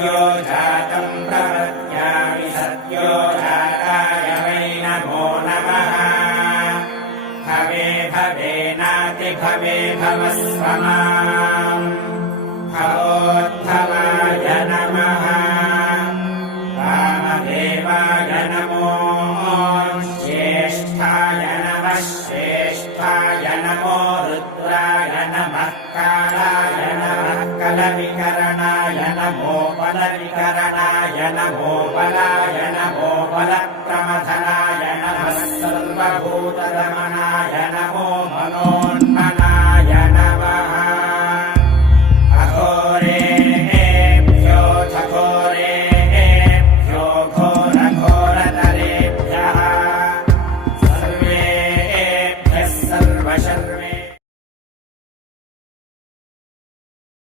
सत्यो जातं प्रपद्यामि सत्यो जाताय वै नमो नमः भवे भवेनाति भवे भवस्व माम् भवोद्भवाय नमः वामदेवाय नमो ज्येष्ठाय नमः श्रेष्ठाय नमो रुद्राय नमः कालाय नमः कलविकरणाय नमो बलविकरणाय नमो बलाय नमो बलप्रमथनाय नमः सर्वभूतरमणाय नमो